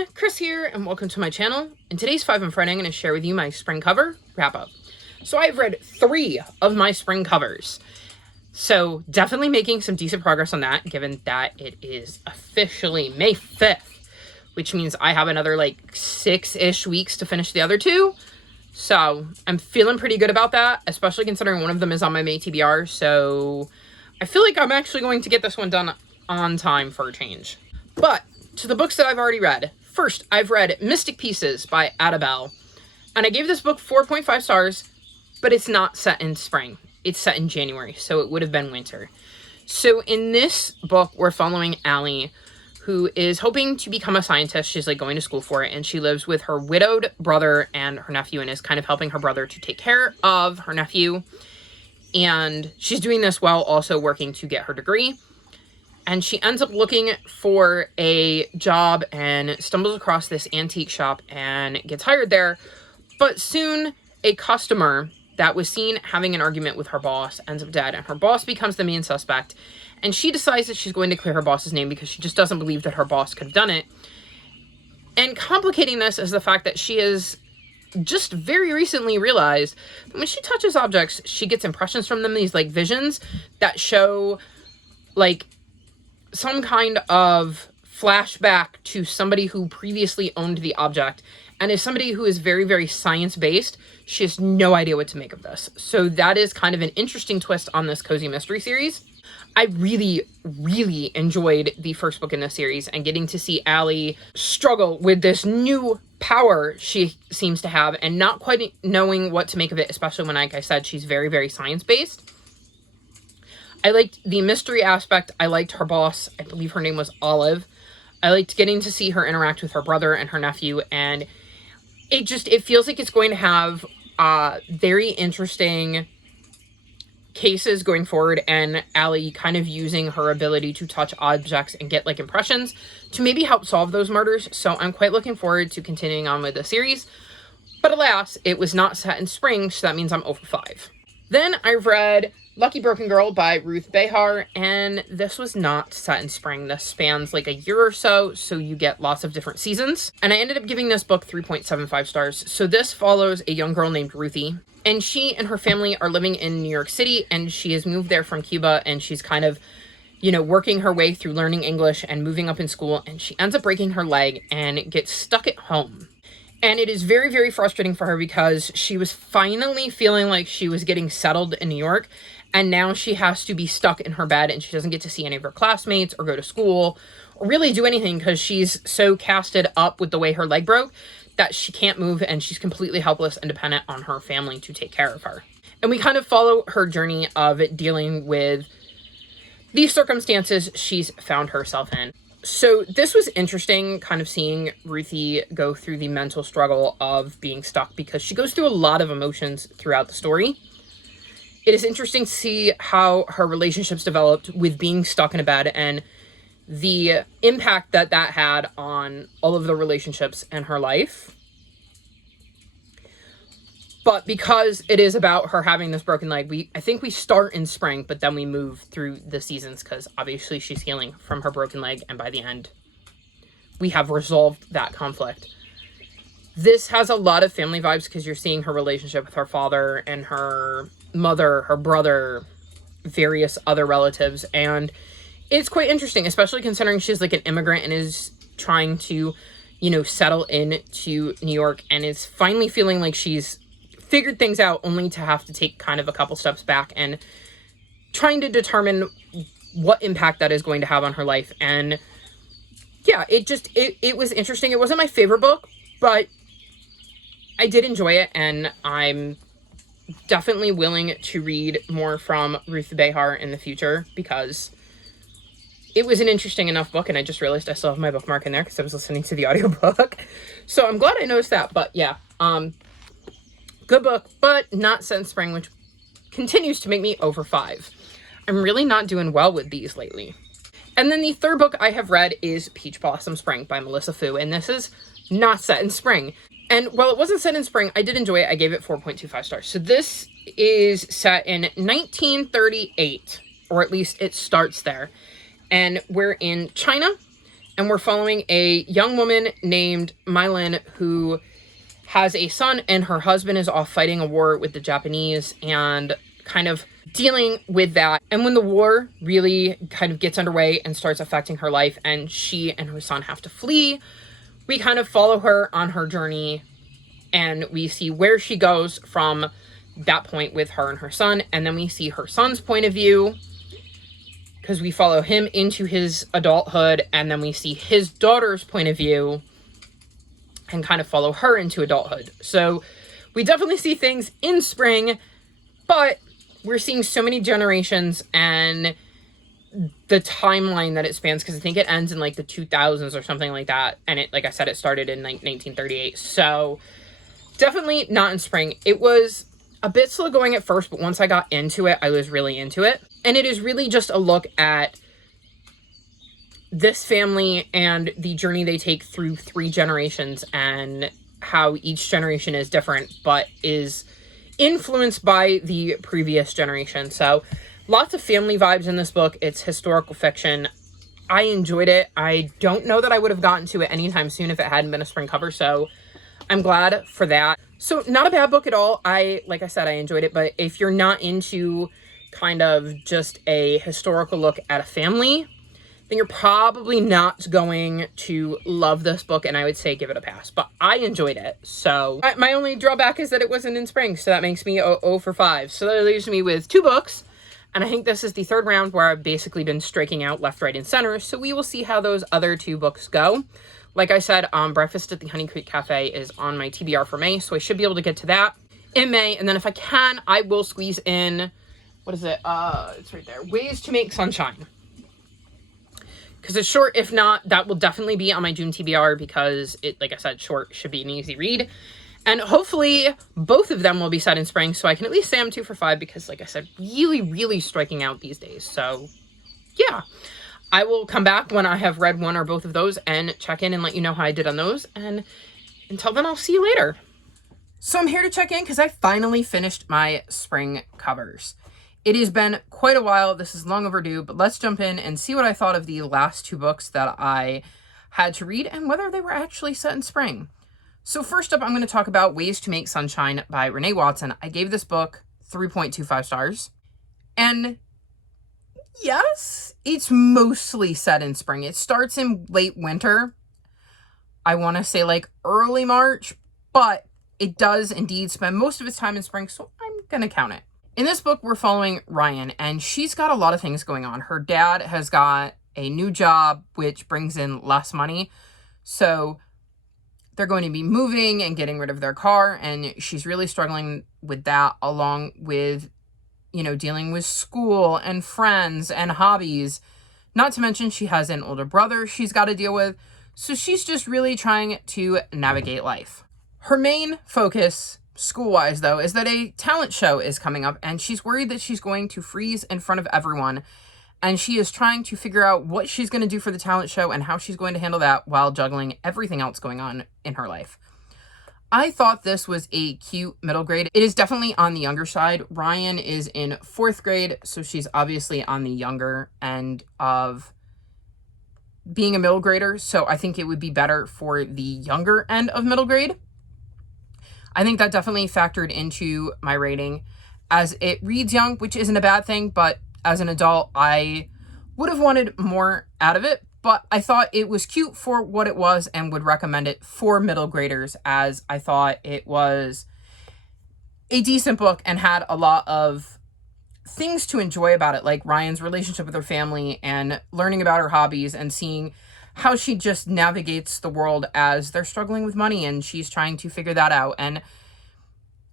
everyone, Chris here, and welcome to my channel. In today's 5 on Friday, I'm going to share with you my spring cover wrap-up. So I've read 3 of my spring covers. So definitely making some decent progress on that, given that it is officially May 5th, which means I have another like 6-ish weeks to finish the other 2. So I'm feeling pretty good about that, especially considering one of them is on my May TBR. So I feel like I'm actually going to get this one done on time for a change. But to the books that I've already read. First, I've read Mystic Pieces by Ada Belle. And I gave this book 4.5 stars, but it's not set in spring. It's set in January, so it would have been winter. So in this book, we're following Allie, who is hoping to become a scientist. She's like going to school for it, and she lives with her widowed brother and her nephew, and is kind of helping her brother to take care of her nephew. And she's doing this while also working to get her degree. And she ends up looking for a job and stumbles across this antique shop and gets hired there. But soon a customer that was seen having an argument with her boss ends up dead, and her boss becomes the main suspect. And she decides that she's going to clear her boss's name because she just doesn't believe that her boss could have done it. And complicating this is the fact that she has just very recently realized that when she touches objects, she gets impressions from them, these like visions that show like some kind of flashback to somebody who previously owned the object. And as somebody who is very, very science-based, she has no idea what to make of this. So that is kind of an interesting twist on this cozy mystery series. I really, really enjoyed the first book in this series, and getting to see Allie struggle with this new power she seems to have and not quite knowing what to make of it, especially when, like I said, she's very, very science-based. I liked the mystery aspect. I liked her boss. I believe her name was Olive. I liked getting to see her interact with her brother and her nephew, and it feels like it's going to have very interesting cases going forward, and Allie kind of using her ability to touch objects and get like impressions to maybe help solve those murders. So I'm quite looking forward to continuing on with the series. But alas, it was not set in spring, so that means I'm over 5. Then I've read Lucky Broken Girl by Ruth Behar, and this was not set in spring. This spans like a year or so you get lots of different seasons. And I ended up giving this book 3.75 stars. So this follows a young girl named Ruthie, and she and her family are living in New York City, and she has moved there from Cuba, and she's kind of, working her way through learning English and moving up in school, and she ends up breaking her leg and gets stuck at home. And it is very, very frustrating for her because she was finally feeling like she was getting settled in New York, and now she has to be stuck in her bed, and she doesn't get to see any of her classmates or go to school or really do anything because she's so casted up with the way her leg broke that she can't move, and she's completely helpless and dependent on her family to take care of her. And we kind of follow her journey of dealing with these circumstances she's found herself in. So this was interesting, kind of seeing Ruthie go through the mental struggle of being stuck, because she goes through a lot of emotions throughout the story. It is interesting to see how her relationships developed with being stuck in a bed and the impact that that had on all of the relationships in her life. But because it is about her having this broken leg, I think we start in spring, but then we move through the seasons because obviously she's healing from her broken leg, and by the end, we have resolved that conflict. This has a lot of family vibes because you're seeing her relationship with her father and her mother, her brother, various other relatives, and it's quite interesting, especially considering she's like an immigrant and is trying to, settle into New York, and is finally feeling like she's figured things out, only to have to take kind of a couple steps back and trying to determine what impact that is going to have on her life. And yeah, it was interesting. It wasn't my favorite book, but I did enjoy it, and I'm definitely willing to read more from Ruth Behar in the future because it was an interesting enough book, and I just realized I still have my bookmark in there because I was listening to the audiobook. So I'm glad I noticed that. But yeah, good book, but not set in spring, which continues to make me over 5. I'm really not doing well with these lately. And then the third book I have read is Peach Blossom Spring by Melissa Fu, and this is not set in spring. And while it wasn't set in spring, I did enjoy it. I gave it 4.25 stars. So this is set in 1938, or at least it starts there. And we're in China, And we're following a young woman named Mylin who has a son, and her husband is off fighting a war with the Japanese and kind of dealing with that. And when the war really kind of gets underway and starts affecting her life, and she and her son have to flee, we kind of follow her on her journey, and we see where she goes from that point with her and her son. And then we see her son's point of view, because we follow him into his adulthood, and then we see his daughter's point of view and kind of follow her into adulthood. So we definitely see things in spring, but we're seeing so many generations and the timeline that it spans, because I think it ends in like the 2000s or something like that. And it, like I said, it started in like 1938. So definitely not in spring. It was a bit slow going at first, but once I got into it, I was really into it. And it is really just a look at this family and the journey they take through 3 generations, and how each generation is different, but is influenced by the previous generation. So lots of family vibes in this book. It's historical fiction. I enjoyed it. I don't know that I would have gotten to it anytime soon if it hadn't been a spring cover. So I'm glad for that. So not a bad book at all. Like I said, I enjoyed it. But if you're not into kind of just a historical look at a family, then you're probably not going to love this book, and I would say give it a pass. But I enjoyed it. So my only drawback is that it wasn't in spring, so that makes me 0 for 5. So that leaves me with 2 books, and I think this is the 3rd round where I've basically been striking out left, right, and center. So we will see how those other 2 books go. Like I said, Breakfast at the Honey Creek Cafe is on my TBR for May, so I should be able to get to that in May. And then if I can, I will squeeze in, what is it? It's right there. Ways to Make Sunshine. Because it's short. If not, that will definitely be on my June TBR, because it, like I said, short, should be an easy read. And hopefully both of them will be set in spring, so I can at least say I'm 2 for 5, because like I said, really, really striking out these days. So yeah, I will come back when I have read one or both of those and check in and let you know how I did on those. And until then, I'll see you later. So I'm here to check in because I finally finished my spring covers. It has been quite a while. This is long overdue, but let's jump in and see what I thought of the last 2 books that I had to read and whether they were actually set in spring. So first up, I'm going to talk about Ways to Make Sunshine by Renee Watson. I gave this book 3.25 stars. And yes, it's mostly set in spring. It starts in late winter. I want to say like early March, but it does indeed spend most of its time in spring, so I'm going to count it. In this book, we're following Ryan, and she's got a lot of things going on. Her dad has got a new job, which brings in less money. So they're going to be moving and getting rid of their car, and she's really struggling with that, along with, you know, dealing with school and friends and hobbies. Not to mention she has an older brother she's got to deal with. So she's just really trying to navigate life. Her main focus school-wise, though, is that a talent show is coming up, and she's worried that she's going to freeze in front of everyone, and she is trying to figure out what she's going to do for the talent show and how she's going to handle that while juggling everything else going on in her life. I thought this was a cute middle grade. It is definitely on the younger side. Ryan is in 4th grade, so she's obviously on the younger end of being a middle grader, so I think it would be better for the younger end of middle grade. I think that definitely factored into my rating, as it reads young, which isn't a bad thing, but as an adult, I would have wanted more out of it, but I thought it was cute for what it was and would recommend it for middle graders, as I thought it was a decent book and had a lot of things to enjoy about it, like Ryan's relationship with her family and learning about her hobbies and seeing how she just navigates the world as they're struggling with money and she's trying to figure that out, and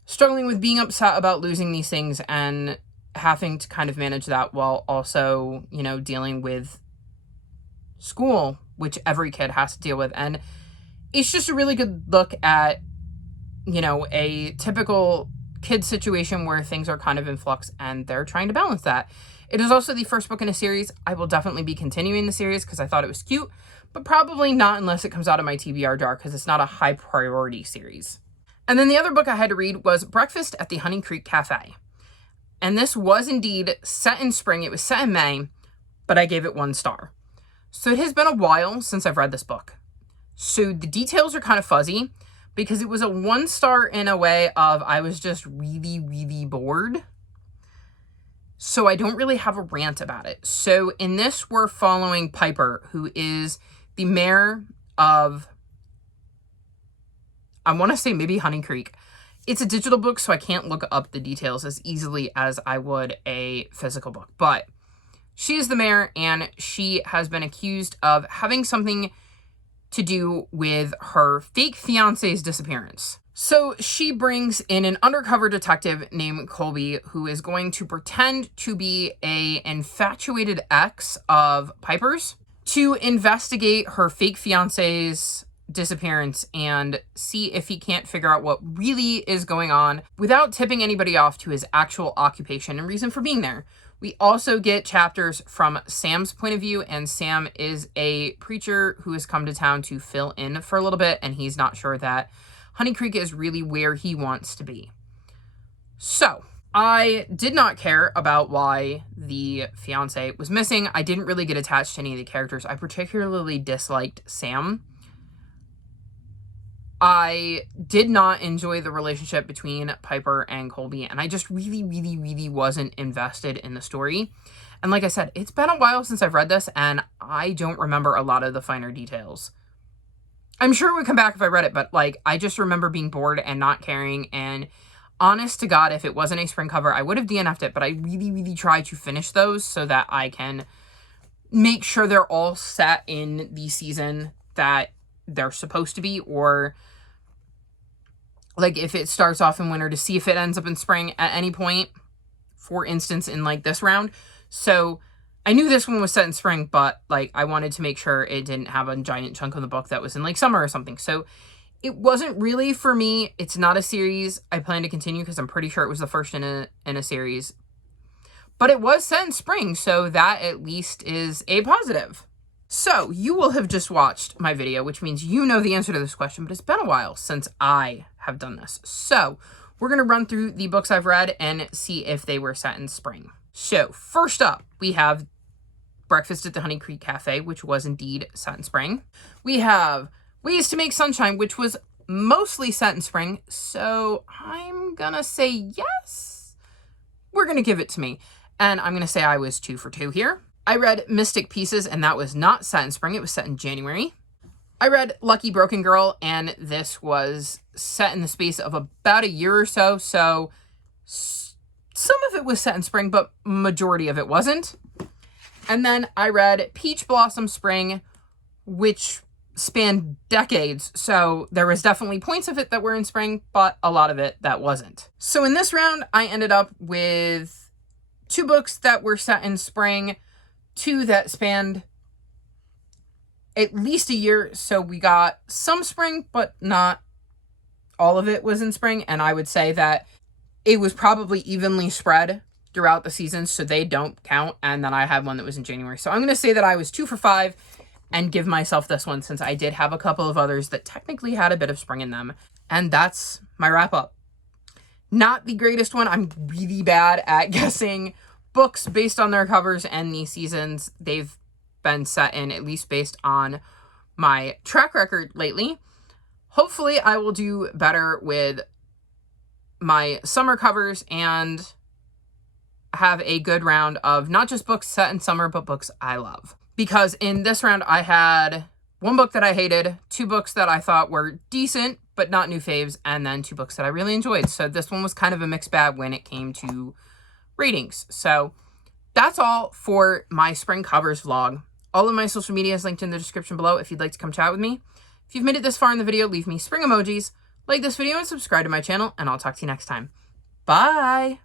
struggling with being upset about losing these things and having to kind of manage that while also, you know, dealing with school, which every kid has to deal with. And it's just a really good look at, you know, a typical kid situation where things are kind of in flux and they're trying to balance that. It is also the first book in a series. I will definitely be continuing the series because I thought it was cute, but probably not unless it comes out of my TBR jar because it's not a high priority series. And then the other book I had to read was Breakfast at the Honey Creek Cafe. And this was indeed set in spring. It was set in May, but I gave it 1 star. So it has been a while since I've read this book. So the details are kind of fuzzy because it was a 1-star in a way of I was just really, really bored. So I don't really have a rant about it. So in this, we're following Piper, who is the mayor of, I want to say maybe Honey Creek. It's a digital book, so I can't look up the details as easily as I would a physical book. But she is the mayor, and she has been accused of having something to do with her fake fiance's disappearance. So she brings in an undercover detective named Colby, who is going to pretend to be an infatuated ex of Piper's to investigate her fake fiance's disappearance and see if he can't figure out what really is going on without tipping anybody off to his actual occupation and reason for being there. We also get chapters from Sam's point of view, and Sam is a preacher who has come to town to fill in for a little bit, and he's not sure that Honey Creek is really where he wants to be. So, I did not care about why the fiance was missing. I didn't really get attached to any of the characters. I particularly disliked Sam. I did not enjoy the relationship between Piper and Colby, and I just really, really, really wasn't invested in the story. And like I said, it's been a while since I've read this, and I don't remember a lot of the finer details. I'm sure it would come back if I read it, but like, I just remember being bored and not caring, and honest to God, if it wasn't a spring cover, I would have DNF'd it, but I really, really try to finish those so that I can make sure they're all set in the season that they're supposed to be, or like if it starts off in winter, to see if it ends up in spring at any point, for instance, in like this round. So I knew this one was set in spring, but like I wanted to make sure it didn't have a giant chunk of the book that was in like summer or something. So it wasn't really for me. It's not a series I plan to continue because I'm pretty sure it was the first in a series. But it was set in spring, so that at least is a positive. So, you will have just watched my video, which means you know the answer to this question, but it's been a while since I have done this. So, we're going to run through the books I've read and see if they were set in spring. So, first up, we have Breakfast at the Honey Creek Cafe, which was indeed set in spring. We have Ways to Make Sunshine, which was mostly set in spring, so I'm going to say yes. We're going to give it to me, and I'm going to say I was 2 for 2 here. I read Mystic Pieces, and that was not set in spring. It was set in January. I read Lucky Broken Girl, and this was set in the space of about a year or so. So some of it was set in spring, but majority of it wasn't. And then I read Peach Blossom Spring, which spanned decades. So there was definitely points of it that were in spring, but a lot of it that wasn't. So in this round, I ended up with 2 books that were set in spring, 2 that spanned at least a year. So we got some spring, but not all of it was in spring. And I would say that it was probably evenly spread throughout the season, so they don't count. And then I had one that was in January. So I'm going to say that I was 2 for 5 and give myself this one, since I did have a couple of others that technically had a bit of spring in them. And that's my wrap up. Not the greatest one. I'm really bad at guessing books based on their covers and the seasons they've been set in, at least based on my track record lately. Hopefully I will do better with my summer covers and have a good round of not just books set in summer, but books I love. Because in this round, I had 1 book that I hated, 2 books that I thought were decent, but not new faves, and then 2 books that I really enjoyed. So this one was kind of a mixed bag when it came to ratings. So that's all for my spring covers vlog. All of my social media is linked in the description below if you'd like to come chat with me. If you've made it this far in the video, leave me spring emojis, like this video, and subscribe to my channel, and I'll talk to you next time. Bye!